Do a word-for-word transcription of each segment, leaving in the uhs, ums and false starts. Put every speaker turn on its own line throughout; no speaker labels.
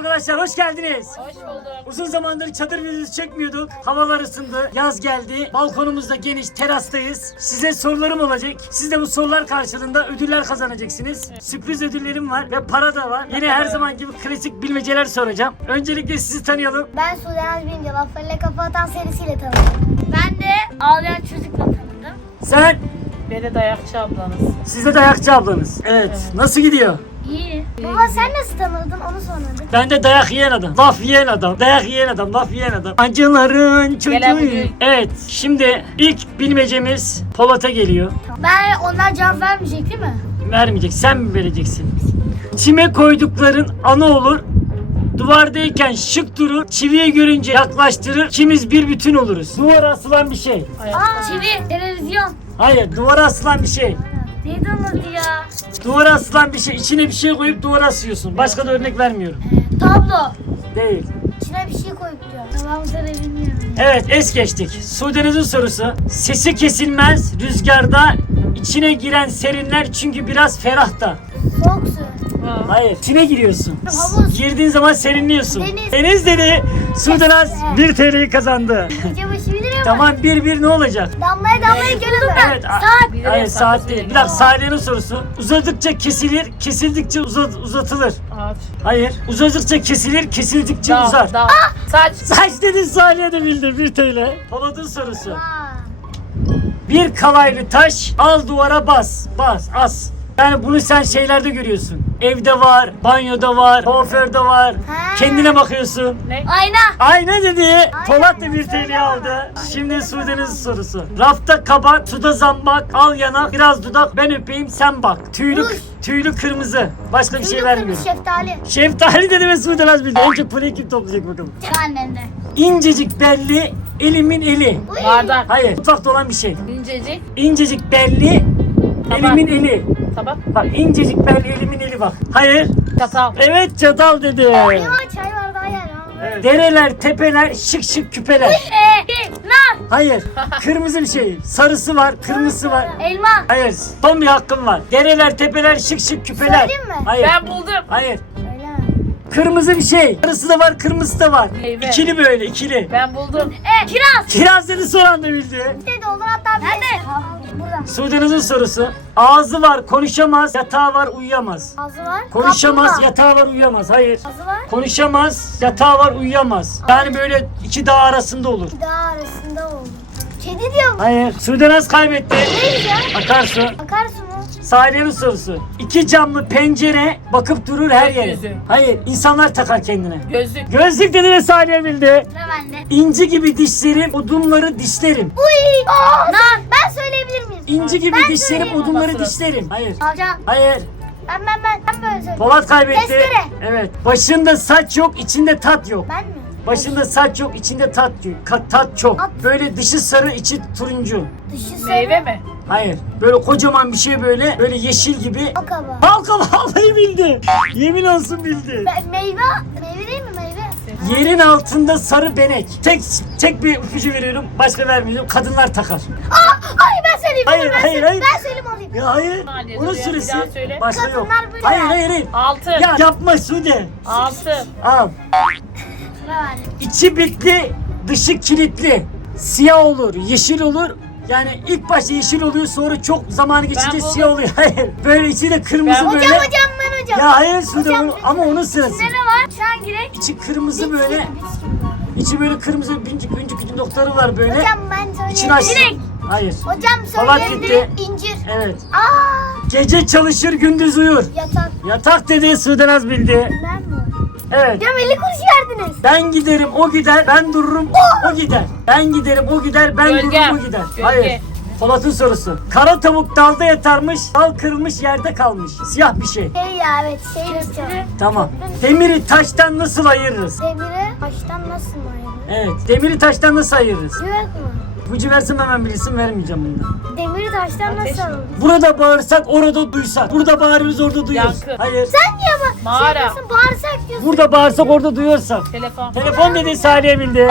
arkadaşlar, hoş geldiniz.
Hoş bulduk.
Uzun zamandır çadır videosu çekmiyorduk. Havalar ısındı, yaz geldi. Balkonumuz da geniş, terastayız. Size sorularım olacak. Siz de bu sorular karşılığında ödüller kazanacaksınız. Sürpriz ödüllerim var ve para da var. Yine her zaman gibi klasik bilmeceler soracağım. Öncelikle sizi tanıyalım.
Ben Sudan Birinci Laflarıyla Kafa Atan serisiyle tanıdım. Ben de Ağlayan Çocuk'la tanıdım.
Sen,
Ve de dayakçı ablanız.
siz de dayakçı ablanız. Evet,
Evet.
nasıl gidiyor?
İyi. Baba sen nasıl tanıdın onu sormadın.
Ben de dayak yiyen adam, laf yiyen adam, dayak yiyen adam, laf yiyen adam. Acıların
Gelen
çocuğu.
bugün.
Evet, şimdi ilk bilmecemiz Polat'a geliyor.
Ben onlar cevap vermeyecek değil mi?
Vermeyecek, sen mi vereceksin? Çime koydukların ana olur. Duvardayken şık durur, çiviye görünce yaklaştırır, ikimiz bir bütün oluruz. Duvara asılan bir şey.
Aa, çivi, televizyon.
Hayır, duvara asılan bir şey.
Neydi onun adı ya?
Duvara asılan bir şey. İçine bir şey koyup duvara asıyorsun. Başka da örnek vermiyorum.
Ee, tablo.
Değil.
İçine bir şey koyup diyor. Tamam sana bilmiyorum.
Evet, es geçtik. Sudeniz'in sorusu. Sesi kesilmez rüzgarda, içine giren serinler çünkü biraz ferah da.
Soğuk su.
Hayır, içine giriyorsun.
Havuz.
Girdiğin zaman serinliyorsun.
Deniz.
Deniz dedi. Sudenaz bir T L'yi kazandı.
Gece başı bilir ama.
Tamam, bir bir ne olacak?
Damlaya damlaya geliyor ben.
Evet, a-
Saat.
Bir de
Hayır,
saat
saat
nasıl
değil. Bir
geliyor?
dakika, Salih'in sorusu. Uzadıkça kesilir, kesildikçe uzat, uzatılır.
Ağaç.
Hayır. Uzadıkça kesilir, kesildikçe
Dal,
uzar.
dal. Saç.
Saç dedin, Salih'e de bildi. bir T L. Polat'ın sorusu.
Aa.
Bir kalaylı taş, al duvara bas. Bas, as. Yani bunu sen şeylerde görüyorsun. Evde var, banyoda var, kuaförde var.
Ha.
Kendine bakıyorsun.
Ne?
Ayna.
Ayna dedi. Polat da bir T
söyle
L
ama.
aldı. Şimdi Sude'nin sorusu. Rafta kabak, suda zambak, al yanak, biraz dudak, ben öpeyim sen bak. Tüylü,
Ruj.
tüylü kırmızı. Başka bir şey
Tüylü
vermiyorum.
kırmızı şeftali.
Şeftali dedi ve Sude az bildi. Önce parayı kim toplayacak bakalım.
Annemde.
İncecik belli, elimin eli.
Uy.
Bardak.
Hayır, mutfakta olan bir şey.
İncecik.
İncecik belli,
Tabak.
elimin eli.
Tabak.
Bak, incecik belli, elimin eli bak. Hayır.
Çatal.
Evet, çatal dedi.
Ne var çay var daha yani.
Evet. Dereler, tepeler, şık şık küpeler.
Eee. Nar.
Hayır. Kırmızı bir şey. Sarısı var, kırmızısı var.
Elma.
Hayır. Son bir hakkım var. Dereler, tepeler, şık şık küpeler.
Söyleyeyim mi?
Hayır.
Ben buldum.
Hayır.
Öyle mi?
Kırmızı bir şey. Sarısı da var, kırmızısı da var.
Meyve.
İkili böyle, ikili.
Ben buldum.
E, kiraz.
Kiraz dedi, son anda bildi.
Dedi olur hatta bir. Nerede? Burada.
Sudan'ın sorusu. Ağzı var, konuşamaz. Yatağı var, uyuyamaz.
Ağzı var.
Konuşamaz,
Kaplumbağa.
yatağı var, uyuyamaz. Hayır.
Ağzı var.
Konuşamaz, yatağı var, uyuyamaz. Yani böyle iki dağ arasında olur.
Dağ arasında oldu. Kedi diyor mu?
Hayır. Sudanaz kaybetti.
Neydi ya?
Akarsu.
Akarsu mu?
Sahile'nin sorusu. İki camlı pencere bakıp durur her yere.
Gökyüzü.
Hayır, insanlar takar kendine.
Gözlük.
Gözlük dedi ve Salih'e bildi.
Sıra bende.
İnci gibi dişlerim, odunları dişlerim.
Uy! Nar. Ben söyleyebilir miyim?
İnci gibi
Ben
dişlerim,
söyleyeyim.
odunları
Sırası.
dişlerim. Hayır.
Alacağım.
Hayır.
Ben ben ben. Ben böyle söyleyeyim.
Polat kaybetti.
Testere.
Evet. Başında saç yok, içinde tat yok.
Ben mi?
Başında saç yok, içinde tat yok. Ka- tat çok.
At.
Böyle dışı sarı, içi turuncu.
Dışı sarı.
Meyve mi?
Hayır. Böyle kocaman bir şey böyle. Böyle yeşil gibi.
Akaba.
Halka vallahi bildi. Yemin olsun bildi.
Be- meyve. Meyve değil mi meyve?
Yerin altında sarı benek. Tek tek bir ipucu veriyorum. Başka vermiyorum. Kadınlar takar.
Aa! Ay ben söyleyeyim.
Hayır,
ben
hayır,
söyleyeyim.
hayır.
Ben söyleyeyim alayım.
Ya hayır.
Saniye,
Onun
dur ya,
süresi.
bir daha söyle.
Başka yok.
Kadınlar böyle
Hayır,
yani.
hayır, hayır.
Altı.
Ya yapma Sude.
Altı.
Al.
Sıra bende.
İçi bitli, dışı kilitli. Siyah olur, yeşil olur. Yani ilk başta yeşil oluyor, sonra çok zamanı geçince
buldum.
siyah oluyor. Hayır. Böyle içi de kırmızı
Ben-
böyle.
Hocam hocam ben hocam.
Ya hayır Sude,
Hocam,
onu- ama onun sırası.
İçinde ne var? Şu an girek.
İçi kırmızı
Bitki,
böyle.
bitki böyle.
İçi böyle kırmızı büncük büncük küçük noktaları var böyle.
Hocam ben
İçini aç.
söyleyebilirim.
Hayır.
Hocam
Polat
söyleyebilirim.
gitti.
İncir.
Evet.
Aa!
Gece çalışır, gündüz uyur.
Yatak.
Yatak dedi, Sudenaz bildi.
Ben mi?
Evet.
Hocam elli kuruş verdiniz.
Ben giderim, o gider, ben dururum, o gider. Ben giderim, o gider, ben
Gölge.
dururum, o gider.
Gölge.
Hayır. Polat'ın sorusu. Kara tavuk dalda yatarmış, dal kırılmış yerde kalmış. Siyah bir şey.
Şey ya evet şey yapacağım.
Tamam. Demiri taştan nasıl ayırırız?
Demiri baştan nasıl mı ayırır?
Evet. Demiri taştan nasıl ayırırız?
Cıvık mı?
İpucu versem hemen bilirsin, vermeyeceğim bundan.
Demiri taştan
Ateş
nasıl
mi?
alırız?
Burada bağırsak orada duysak. Burada bağırıyoruz orada duyuyoruz.
Yankı.
Hayır.
Sen niye bak?
Mağara.
Şey diyorsun bağırsak diyorsun.
Burada bağırsak orada duyuyorsak.
Telefon.
Telefon dedi, Salih'e bildi.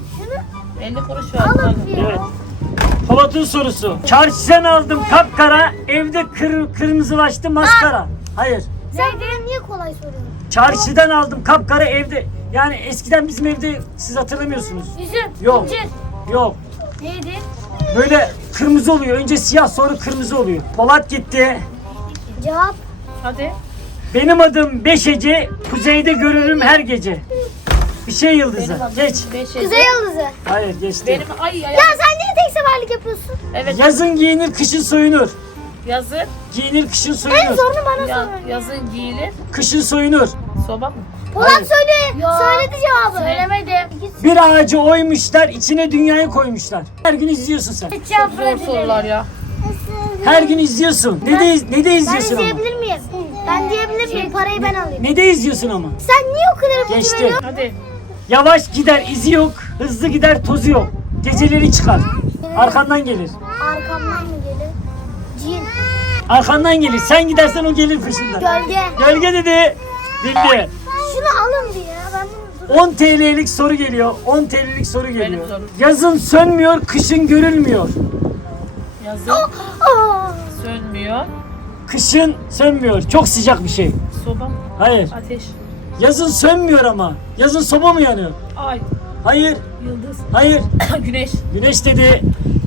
Şunu
elli kuruş ver.
alıp diyor.
Evet. Polat'ın sorusu. Çarşıdan aldım kapkara, evde kır, kırmızılaştı maskara. Hayır.
Sen bana niye kolay soruyorsun?
Çarşıdan aldım kapkara evde. Yani eskiden bizim evde siz hatırlamıyorsunuz.
Üzüm.
Yok.
İncir.
Yok.
Neydi?
Böyle kırmızı oluyor. Önce siyah sonra kırmızı oluyor. Polat gitti.
Cevap.
Hadi.
Benim adım Beşece. Kuzeyde görürüm her gece. Bir şey yıldızı.
Benim adım
Geç.
Beşece.
Kuzey yıldızı.
Hayır geçti.
Benim ay ay.
Ya sen niye tek seferlik yapıyorsun?
Evet.
Yazın giyinir, kışın soyunur.
Yazın.
Giyinir, kışın
En
soyunur.
zorunu bana
Ya,
sor.
yazın giyilir.
Kışın soyunur.
Soba mı?
Polat
Hayır.
söyle. Söyledi cevabı. Söylemedim.
Bir ağacı oymuşlar, içine dünyayı koymuşlar. Her gün izliyorsun sen.
Cevap
Zor sorular ya.
Her gün izliyorsun. Ne de, ne de
Ben
izliyorsun ama?
izleyebilir miyim? Ben diyebilir miyim? Parayı ben alayım.
Ne de izliyorsun ama?
Sen niye o kadar ipucu
Geçti.
veriyorsun?
Hadi.
Yavaş gider, izi yok. Hızlı gider, tozu yok. Geceleri çıkar. Arkandan gelir.
Arkamdan mı gelir? Cin.
Arkandan gelir. Sen gidersen o gelir peşinden.
Gölge.
Gölge dedi. Bildi.
Şunu alın bir ya. Ben bunu
on T L'lik soru geliyor. on T L'lik soru geliyor.
Benim sorum.
Yazın sönmüyor, kışın görülmüyor.
Yazın
Aa!
sönmüyor.
Kışın sönmüyor. Çok sıcak bir şey.
Soba mı?
Hayır.
Ateş.
Yazın sönmüyor ama. Yazın soba mı yanıyor?
Ay.
Hayır.
Yıldız.
Hayır.
Güneş.
Güneş dedi.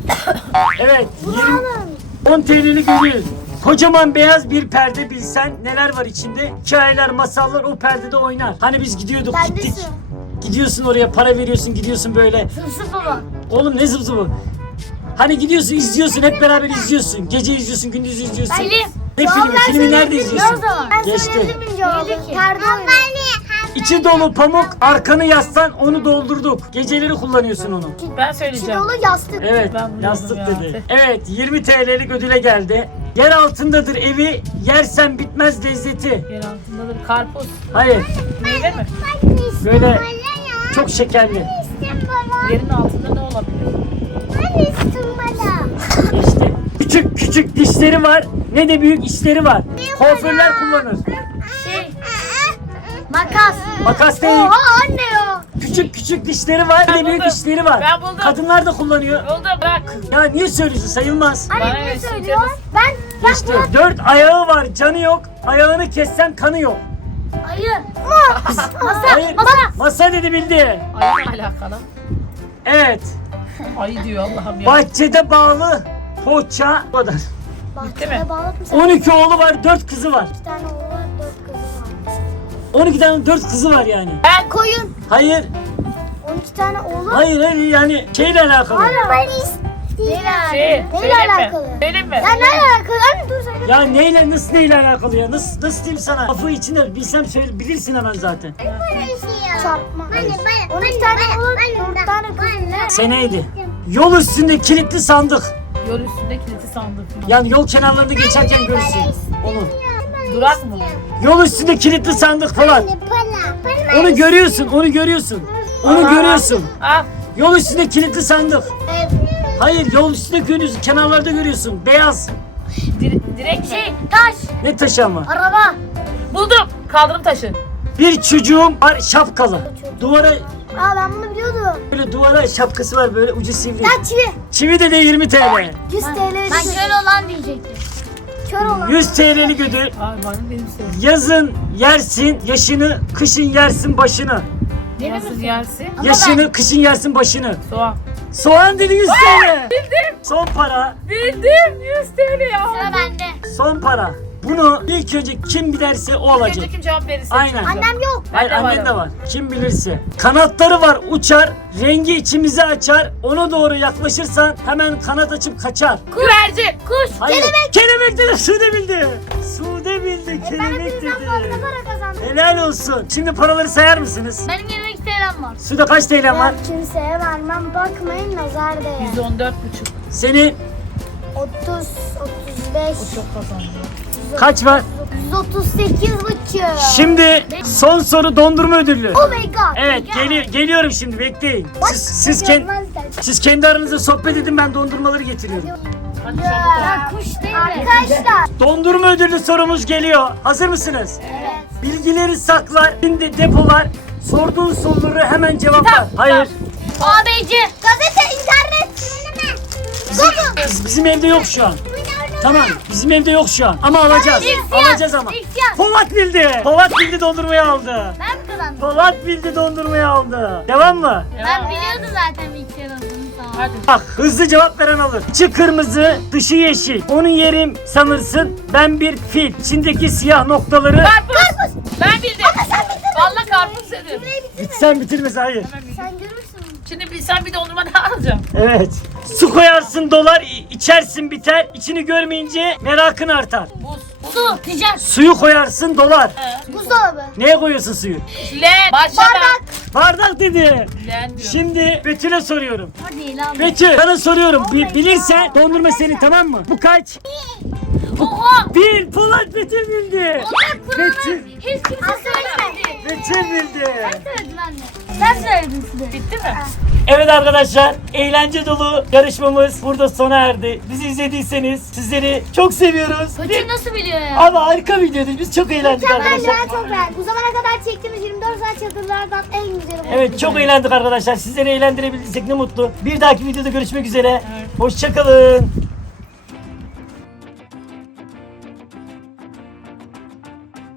Evet.
Bunu
yirmi
alın.
on T L'lik ödül. Kocaman beyaz bir perde bilsen neler var içinde? Hikayeler, masallar o perdede oynar. Hani biz gidiyorduk,
Sen
gittik.
nesin?
Gidiyorsun oraya, para veriyorsun, gidiyorsun böyle.
Sımsık baba.
Oğlum ne zıp zıpı? Hani gidiyorsun, izliyorsun, hep beraber izliyorsun. Gece izliyorsun, gündüz izliyorsun.
Film.
Ne filmi? Filmi nerede izliyorsun?
Ben
Geçti.
söyleyebilir miyim cevabı? Perde oyunu.
İçi dolu pamuk, arkanı yaslan, onu doldurduk. Geceleri kullanıyorsun onu.
Ben
İçi
söyleyeceğim.
dolu yastık.
Evet,
Ben biliyordum
yastık
ya.
dedi. Evet, yirmi T L'lik ödüle geldi. Yer altındadır evi, yersen bitmez lezzeti.
Yer altındadır. Karpuz.
Hayır,
Meyve mi?
böyle çok şekerli.
Yerin altında ne olabilir?
İşte küçük küçük dişleri var, ne de büyük işleri var. Kuaförler kullanır.
Şey. Makas.
Makas değil.
Oha anne ya.
Küçük küçük dişleri var, ne
Ben
de büyük
buldum.
işleri var.
Ben buldum.
Kadınlar da kullanıyor.
Oldu bırak.
Ya niye söylüyorsun? Sayılmaz.
Bana
Anne ne
ne
söylüyor? Ben, ben
İşte dört ayağı var, canı yok. Ayağını kessen kanı yok.
Hayır. Masa.
Hayır.
Masa.
Masa dedi bildi.
Ayla alakalı.
Evet.
Ayı diyor Allah'ım ya.
Bahçede bağlı poğaça. Bu kadar.
Bitti mi?
Bahçede bağladım sen.
on iki oğlu var, dört kızı var.
Bir tane oğlu var, dört kızı var.
on iki tane dört kızı var yani.
Ben
Koyun.
Hayır.
on iki tane oğlu.
Hayır hayır yani şeyle alakalı.
Hala. Neyle
şey.
alakalı? Neyle
Söyleyeyim mi?
alakalı?
Söyleyeyim mi?
Ya neyle alakalı? Anne dur söyle.
Ya neyle nasıl neyle alakalı ya? Nasıl nasıl diyeyim sana? Lafı içinde bilsem söyle bilirsin hemen zaten.
Çarpma. on iki tane oğlu, dört tane kızı ne?
Seneydi. Yol üstünde kilitli sandık.
Yol üstünde kilitli sandık.
Yani yol kenarlarında geçerken görürsün onu.
Durak mı?
Yol üstünde kilitli sandık falan. Onu görüyorsun, onu görüyorsun. Onu görüyorsun.
Ah.
Yol üstünde kilitli sandık.
Ev.
Hayır, yol üstünde görüyorsun, kenarlarda görüyorsun. Beyaz.
Dire direkt mi?
Şey, taş,
Ne taşı ama?
araba.
Buldum. Kaldırım taşı.
Bir çocuğum var şapkalı. Duvara
Aa ben bunu biliyordum.
böyle duvara şapkası var böyle ucu sivri.
Ya çivi.
Çivi de de yirmi T L.
yüz T L. Ben kör olan diyecektim. Kör olan.
yüz T L'lik ödül.
Ay bana benim sorum.
Yazın yersin yaşını, kışın yersin başını.
Yazın yersin.
Ama
Yaşını, kışın yersin başını.
Soğan.
Soğan dedi yüz T L.
Bildim.
Son para,
Bildim. yüz T L ya.
Sıra bende.
son para. Bunu ilk önce kim bilirse o
İlk
olacak.
önce kim cevap verirse.
Aynen.
çözeceğim.
Annem yok.
Hayır
Bende var
annen de
ama.
var. Kim bilirse. Kanatları var uçar, rengi içimizi açar. Ona doğru yaklaşırsan hemen kanat açıp kaçar.
Güvercin. Kuş.
Hayır. Kelebek. Kelebek dedi. Sude bildi. Sude bildi.
Ben
Kelebek
hepimizden
dedi.
fazla para kazandım.
Helal olsun. Şimdi paraları sayar mısınız?
Benim yirmi iki T L'm var.
Sude kaç T L'm var?
Ben kimseye vermem. Bakmayın nazar değer.
yüz on dört buçuk.
Senin
otuz, otuz beş,
O çok kazandı.
kaç var?
yüz otuz sekiz buçuk.
Şimdi son soru dondurma ödüllü.
Oh my god.
Evet geli geliyorum şimdi bekleyin. Siz, siz, ken- siz kendi aranızda sohbet edin ben dondurmaları getiriyorum.
Hadi çabuk ol.
Ya kuş değil. Arkadaşlar.
Dondurma ödüllü sorumuz geliyor. Hazır mısınız?
Evet.
Bilgileri saklar, şimdi depolar. Sorduğun soruları hemen cevaplar.
Kitap,
Hayır.
A B C. Gazete, internet. Google.
Bizim evde yok şu an. Tamam. Bizim evde yok şu an. Ama alacağız.
İhtiyaç,
Alacağız ama.
ihtiyaç.
Polat bildi. Polat bildi dondurmayı aldı.
Ben mi kazandım?
Polat bildi dondurmayı aldı. Devam mı?
Ben biliyordum zaten mikser olduğunu. Tamam.
Hadi.
Bak hızlı cevap veren alır. İçi kırmızı, dışı yeşil. Onu yerim sanırsın. Ben bir fil. İçindeki siyah noktaları...
Karpuz. Ben bildim. Vallahi karpuz dedim.
Sen bitirmesi hayır.
Sen görürsün.
Şimdi bir, sen bir dondurma daha alacaksın.
Evet. Su koyarsın dolar, i- içersin biter. İçini görmeyince merakın artar.
Buz.
Su, ticaret,
Suyu koyarsın dolar.
buzdolabı,
Neye koyuyorsun suyu?
Len. Başladan.
Bardak dedi.
Len diyor.
Şimdi Betül'e soruyorum.
hadi lan.
Betül sana soruyorum. Bi- bilirsen dondurma senin, tamam mı? Bu kaç?
Oha!
Bir. Polat Betül bildi. Betül.
Hiç kimse söylemedi.
Betül bildi.
Sen söyledin anne. Sen söyledin size.
Bitti mi?
Evet arkadaşlar, eğlence dolu yarışmamız burada sona erdi. Bizi izlediyseniz sizleri çok seviyoruz.
Koçum nasıl biliyor ya?
Abi harika videoydu. Biz çok eğlendik
Mükemmel,
arkadaşlar.
ben çok beğendim. Bu zamana kadar çektiğimiz yirmi dört saat çadırlardan en güzeli bu.
Evet, çok eğlendik arkadaşlar. Sizleri eğlendirebildiysek ne mutlu. Bir dahaki videoda görüşmek üzere. Hoşçakalın.